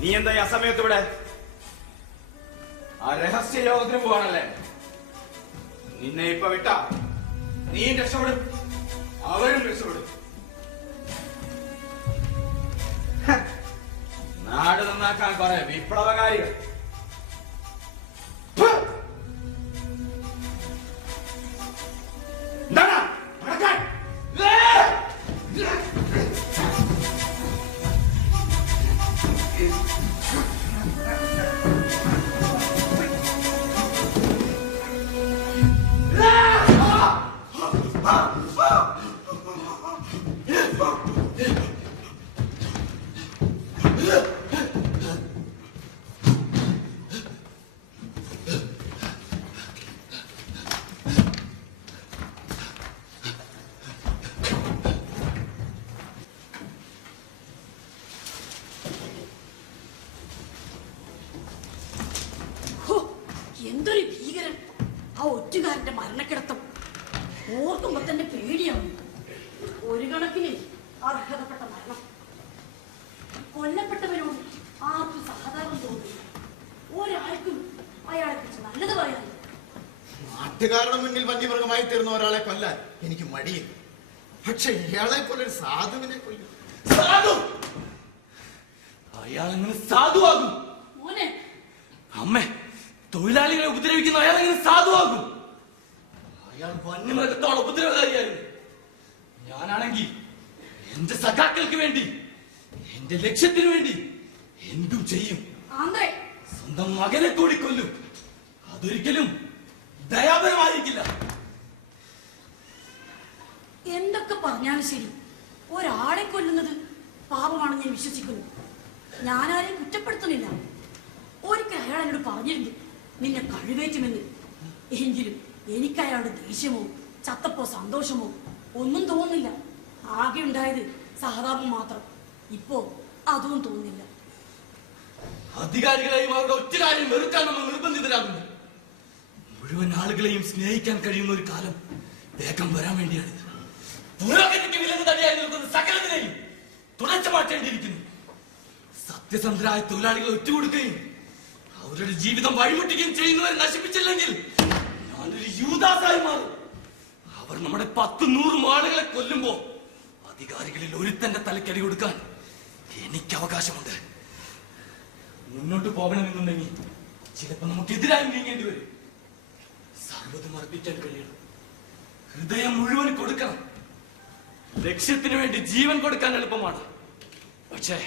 നീ എന്താ ഈ അസമയത്ത് ഇവിടെ? ആ രഹസ്യ യോഗത്തിന് പോവാണല്ലേ? നിന്നെ ഇപ്പൊ വിട്ട നീ രക്ഷപ്പെടും, അവരും രക്ഷപ്പെടും. നാട് നന്നാക്കാൻ കുറെ വിപ്ലവകാരികൾ. എന്താണ് നടക്കാൻ? എന്തൊരു ഭീകരൻ! ആ ഒറ്റുകാരന്റെ മരണക്കിടത്തം ഓർക്കുമ്പോ തന്നെ പേടിയാവും. ഒരു കണക്കിന് അർഹതപ്പെട്ട മരണം. കൊല്ലപ്പെട്ടവരോട് ആർക്കും സഹതാപം തോന്നുന്നു. ഒരാൾക്കും അയാളെ കുറിച്ച് നല്ലത് പറയാനില്ല. നാട്ടുകാരുടെ മുന്നിൽ വന്യമൃഗമായി തീർന്ന ഒരാളെ കൊല്ലാൻ എനിക്ക് മടിയില്ല. പക്ഷെ ഇയാളെ പോലൊരു സാധുവിനെ കൊല്ലും. സാധു അയാളെങ്ങനെ സാധുവാകും? മോനെ, അമ്മേ, തൊഴിലാളികളെ ഉപദ്രവിക്കുന്ന അയാളെങ്ങനെ സാധുവാകും? അയാൾ വന്യമൃഗത്തോളം ഉപദ്രവകാരിയായിരുന്നു. ഞാനാണെങ്കിൽ എന്റെ സഖാക്കൾക്ക് വേണ്ടി, എന്റെ ലക്ഷ്യത്തിന് വേണ്ടി എന്തും ചെയ്യും. സ്വന്തം മകനെ കൂടി കൊല്ലും. അതൊരിക്കലും ദയാപരമായിരിക്കില്ല. എന്തൊക്കെ പറഞ്ഞാലും ശരി, ഒരാളെ കൊല്ലുന്നത് പാപമാണെന്ന് ഞാൻ വിശ്വസിക്കുന്നു. ഞാനാരെയും കുറ്റപ്പെടുത്തുന്നില്ല. ഒരിക്കൽ അയാൾ എന്നോട് പറഞ്ഞിരുന്നു നിന്നെ കഴിവേറ്റുമെന്ന്. എങ്കിലും എനിക്ക് അയാളുടെ ദേഷ്യമോ ചത്തപ്പോ സന്തോഷമോ ഒന്നും തോന്നുന്നില്ല. ആകെ ഉണ്ടായത് സഹതാപം മാത്രം. ഇപ്പോ അതും തോന്നുന്നില്ല. അധികാരികളെയും അവരുടെ ഒറ്റ കാര്യം വെറുക്കാൻ നമ്മൾ നിർബന്ധിതരാകുന്നു. മുഴുവൻ ആളുകളെയും സ്നേഹിക്കാൻ കഴിയുന്ന ഒരു കാലം വേഗം വരാൻ വേണ്ടിയാണ്. പുരോഗതിക്ക് വിലങ്ങ് തടിയായി നിൽക്കുന്ന സകലത്തിനെയും തുടച്ചു മാറ്റേണ്ടിയിരിക്കുന്നു. സത്യസന്ധരായ തൊഴിലാളികളെ ഒറ്റുകൊടുക്കുകയും അവരുടെ ജീവിതം വഴിമുട്ടിക്കുകയും ചെയ്യുന്നവരെ നശിപ്പിച്ചില്ലെങ്കിൽ ഞാനൊരു യൂദാസായി മാറും. അവർ നമ്മുടെ 10-100 ആളുകളെ കൊല്ലുമ്പോ അധികാരികളിൽ ഒരുത്തന്റെ തലക്കടി കൊടുക്കാൻ എനിക്ക് അവകാശമുണ്ട്. മുന്നോട്ട് പോകണമെന്നുണ്ടെങ്കിൽ ചിലപ്പോൾ നമുക്കെതിരായി നീങ്ങേണ്ടി വരും. സർവ്വതും അർപ്പിക്കാൻ കഴിയണം. ഹൃദയം മുഴുവൻ കൊടുക്കണം. ലക്ഷ്യത്തിന് വേണ്ടി ജീവൻ കൊടുക്കാൻ എളുപ്പമാണ്. പക്ഷേ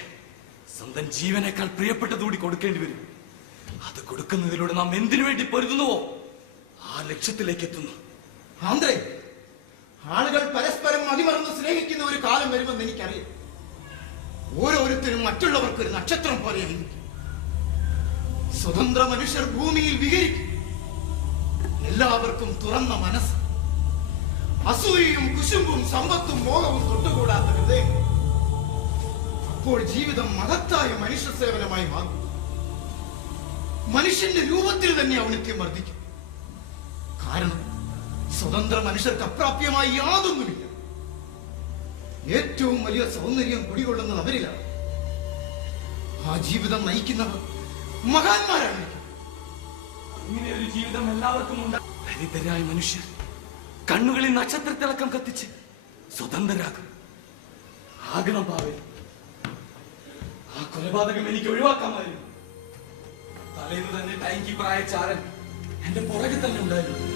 സ്വന്തം ജീവനേക്കാൾ പ്രിയപ്പെട്ടതുകൂടി കൊടുക്കേണ്ടി വരും. അത് കൊടുക്കുന്നതിലൂടെ നാം എന്തിനു വേണ്ടി പൊരുതുന്നുവോ ആ ലക്ഷ്യത്തിലേക്ക് എത്തുന്നു. ആന്ത്രേ, ആളുകൾ പരസ്പരം മതിമറന്ന് സ്നേഹിക്കുന്ന ഒരു കാലം വരുമെന്ന് എനിക്കറിയാം. ഓരോരുത്തരും മറ്റുള്ളവർക്ക് ഒരു നക്ഷത്രം പോലെ സ്വതന്ത്ര മനുഷ്യർ ഭൂമിയിൽ വിഹരിക്കും. എല്ലാവർക്കും തുറന്ന മനസ്സ്, അസൂയയും കുശുമ്പും സമ്പത്തും മോഹവും തൊട്ടുകൂടാത്ത ഹൃദയം. അപ്പോൾ ജീവിതം മഹത്തായ മനുഷ്യ സേവനമായി മാറും. മനുഷ്യന്റെ രൂപത്തിൽ തന്നെ ഔന്നിത്യം വർദ്ധിക്കും. കാരണം സ്വതന്ത്ര മനുഷ്യർക്ക് അപ്രാപ്യമായി യാതൊന്നുമില്ല. ഏറ്റവും വലിയ സൗന്ദര്യം കുടികൊള്ളുന്നത് അവരിലാണ്. ആ ജീവിതം നയിക്കുന്നവർ മഹാന്മാരാണ്. ഇങ്ങനെ ഒരു ജീവിതം എല്ലാവർക്കും ഉണ്ട്. ദരിദ്രരായ മനുഷ്യർ കണ്ണുകളിൽ നക്ഷത്രത്തിളക്കം കത്തിച്ച് സ്വതന്ത്രരാകും. ആകണം പാവേ. ആ കൊലപാതകം എനിക്ക് ഒഴിവാക്കാമായിരുന്നു. തലേന്ന് തന്നെ ടൈം കീപ്പറായ ചാരൻ എന്റെ പുറകെ തന്നെ ഉണ്ടായിരുന്നു.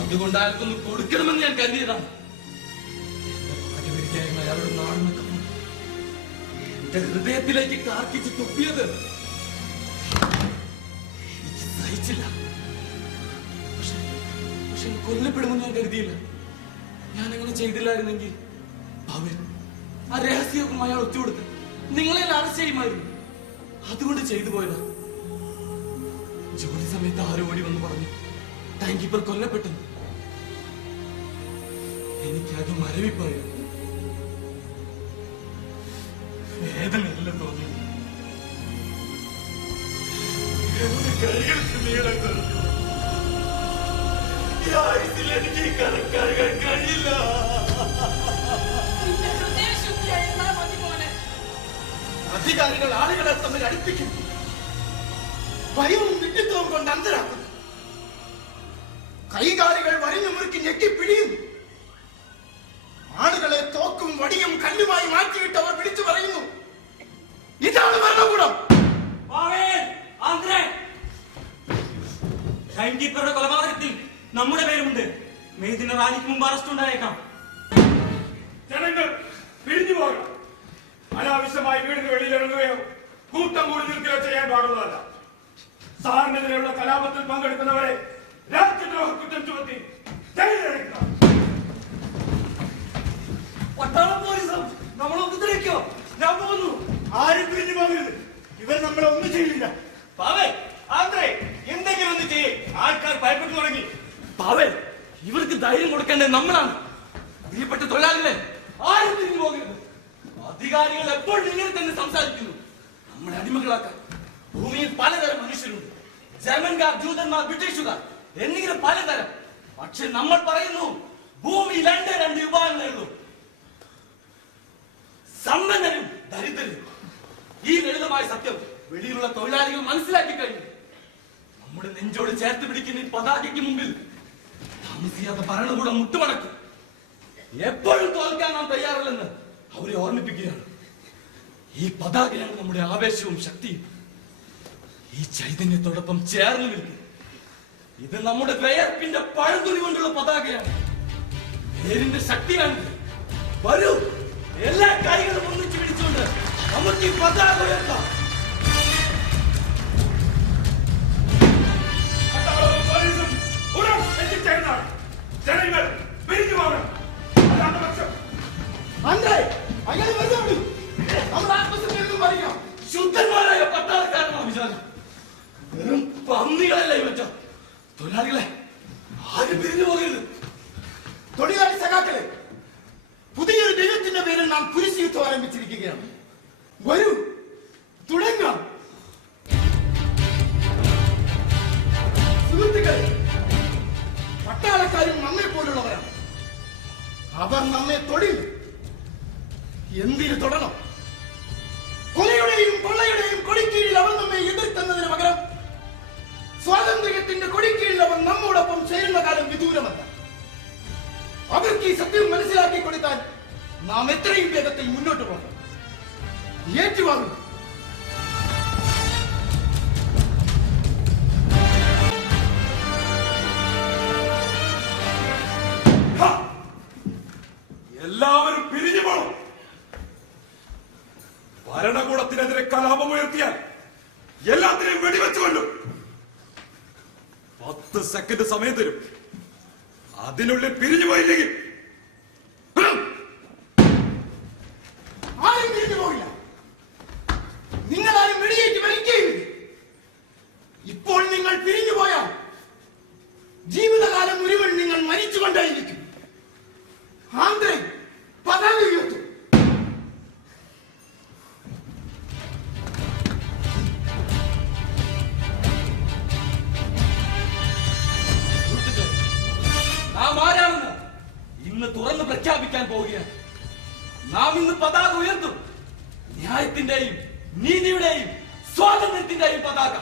അതുകൊണ്ടായിരുന്നു കൊടുക്കണമെന്ന് ഞാൻ കരുതിയതാണ്. അയാളുടെ നാടുന്നൊക്കെ എന്റെ ഹൃദയത്തിലേക്ക് കാർക്കിച്ച് തുപ്പിയത് എനിക്ക് സഹിച്ചില്ല. പക്ഷെ കൊല്ലപ്പെടുമെന്ന് ഞാൻ കരുതിയില്ല. ഞാൻ അങ്ങനെ ചെയ്തില്ലായിരുന്നെങ്കിൽ അവൻ ആ രഹസ്യവും അയാൾ ഒത്തുകൊടുത്ത് നിങ്ങളെ അറസ്റ്റ് ചെയ്യുമായിരുന്നു. അതുകൊണ്ട് ചെയ്തു പോയതാ. ജോലി സമയത്ത് ആരോ ഓടി വന്ന് പറഞ്ഞു ടൈം കീപ്പർ കൊല്ലപ്പെട്ടു. എനിക്കത് മരവിപ്പായിരുന്നു. വേദനയില്ല തോന്നി. കൈകൾക്ക് നീളം കുറഞ്ഞു. എനിക്ക് കറക്കാൻ കഴിയില്ല. അധികാരികൾ ആളുകളെ തമ്മിൽ അടുപ്പിക്കുന്നു, ഭയവും വിഡ്ഢിത്തവും കൊണ്ട് അന്തരാക്കുന്നു. കൈകാലികൾ വരിഞ്ഞു മുറുക്കി ഞെക്കിപ്പിടിയുന്നു. ആളുകളെ തോക്കും വടിയും കല്ലുമായി മാറ്റിയിട്ട് അവർ വിളിച്ചു പറയുന്നു, ഇതാണ് ഭരണകൂടം. ടൈം കീപ്പറുടെ കൊലപാതകത്തിൽ നമ്മുടെ പേരുമുണ്ട്. മെയ്ദിന റാലിക്ക് മുമ്പ് അറസ്റ്റ് ഉണ്ടായേക്കാം. ജനങ്ങൾ പിരിഞ്ഞു പോകണം. അനാവശ്യമായി വീടിന് വെളിയിലിറങ്ങുകയോ കൂട്ടം കൂടി നിൽക്കുകയോ ചെയ്യാൻ പാടുള്ളതല്ല. സാറിനെതിരെയുള്ള കലാപത്തിൽ പങ്കെടുക്കുന്നവരെ രാജ്യദ്രോഹ കുറ്റം ചുമത്തി ജയിലിലടയ്ക്കുക. പട്ടാളം പോലീസും നമ്മളെ ഉപദ്രവിക്കോ? ഞാൻ പോകുന്നു. ആരും പിരിഞ്ഞു പോകരുത്. ഇവർ നമ്മളെ ഒന്നും ചെയ്യില്ല. എന്തെങ്കിലും ഒന്ന് ചെയ്യേ. ആൾക്കാർ ഭയപ്പെട്ടു തുടങ്ങി. പാവൽ, ഇവർക്ക് ധൈര്യം കൊടുക്കേണ്ടത് നമ്മളാണ്. പ്രിയപ്പെട്ട തൊഴിലാളികളെ, ആരും തിരിഞ്ഞു പോകരുത്. അധികാരികൾ എപ്പോഴും ഇങ്ങനെ തന്നെ സംസാരിക്കുന്നു. നമ്മളെ അടിമകളാക്കാൻ ഭൂമിയിൽ പലതരം മനുഷ്യരുണ്ട്. ജർമ്മൻകാർ, ജൂതന്മാർ, ബ്രിട്ടീഷുകാർ എന്നിങ്ങനെ പലതരം. പക്ഷെ നമ്മൾ പറയുന്നു, ഭൂമി രണ്ട് വിഭാഗങ്ങളേ ഉള്ളൂ, സമ്പന്നരും ദരിദ്രരും. ഈ ലളിതമായ സത്യം വെളിയിലുള്ള തൊഴിലാളികൾ മനസ്സിലാക്കി കഴിഞ്ഞു. നമ്മുടെ നെഞ്ചോട് ചേർത്ത് പിടിക്കുന്ന ഈ പതാകയ്ക്ക് മുമ്പിൽ താമസിയാതെ ഭരണകൂടം മുട്ടുമടക്കും. എപ്പോഴും തോൽക്കാൻ നാം തയ്യാറല്ലെന്ന് അവരെ ഓർമ്മിപ്പിക്കുകയാണ്. ഈ പതാകയാണ് നമ്മുടെ ആവേശവും ശക്തിയും. ഈ ചൈതന്യത്തോടൊപ്പം ചേർന്ന് നിൽക്കും. ഇത് നമ്മുടെ വിയർപ്പിന്റെ പഴതുണി കൊണ്ടുള്ള പതാകയാണ്. പേരിന്റെ ശക്തിയാണ്. വരൂ, എല്ലാ കൈകളും ഒന്നിച്ചു പിടിച്ചുകൊണ്ട് നമുക്ക് ഈ പതാക ഉയർത്താം. പോലീസും ഉടൻ എത്തിച്ചേർന്നാണ്. ജനങ്ങൾ പിരിഞ്ഞു പോകണം. അല്ലാത്ത പക്ഷം അയാൾ വെറുതെ വിടൂ. നമ്മൾ ആത്മസംഘം പറയാം. ശുദ്ധന്മാരായ പട്ടാളക്കാരനാണ് വിചാരം. വെറും പന്നികളല്ല ഇവറ്റ. തൊഴിലാളികളെ, ആരും പിരിഞ്ഞു പോകരുത്. തൊഴിലാളി സഖാക്കളെ, പുതിയൊരു ദൈവത്തിന്റെ പേരിൽ നാം കുരിശ് യുദ്ധം ആരംഭിച്ചിരിക്കുകയാണ്. വരൂ, തുടങ്ങാം. സുഹൃത്തുക്കളെ, പട്ടാളക്കാരും നമ്മെ പോലുള്ളവരാണ്. അവർ നമ്മെ തൊടില്ല. എന്തിനു തൊടണം? കൊലയുടെയും കൊള്ളയുടെയും കൊടിക്കീഴിൽ അവർ നമ്മെ എതിർത്തെന്നതിന് പകരം സ്വാതന്ത്ര്യത്തിന്റെ കൊടിക്കീഴിൽ അവർ നമ്മോടൊപ്പം ചേരുന്ന കാലം വിദൂരമല്ല. അവർക്ക് ഈ സത്യം മനസ്സിലാക്കി കൊടുത്താൽ നാം എത്രയും വേഗത്തിൽ മുന്നോട്ട് പോകണം. ഏറ്റുവാങ്ങും. എല്ലാവരും പിരിഞ്ഞു പോകണം. ഭരണകൂടത്തിനെതിരെ കലാപമുയർത്തിയാൽ എല്ലാത്തിനെയും വെടിവെച്ചു കൊല്ലും. 10 സെക്കൻഡ് സമയം തരും. അതിനുള്ളിൽ പിരിഞ്ഞു പോയില്ലെങ്കിൽ ആരും പിരിഞ്ഞു പോകില്ല. നിങ്ങളാരും വെടിയേറ്റ് മരിക്കുകയില്ല. ഇപ്പോൾ നിങ്ങൾ പിരിഞ്ഞു പോയാൽ ജീവിതകാലം മുഴുവൻ നിങ്ങൾ മരിച്ചുകൊണ്ടേയിരിക്കും. ആന്ധ്രേ പതാക ഉയർത്തും. നാം ആരാണെന്ന് ഇന്ന് തുറന്ന് പ്രഖ്യാപിക്കാൻ പോവുകയാണ്. നാം ഇന്ന് പതാക ഉയർത്തും. ന്യായത്തിന്റെയും നീതിയുടെയും സ്വാതന്ത്ര്യത്തിന്റെയും പതാക.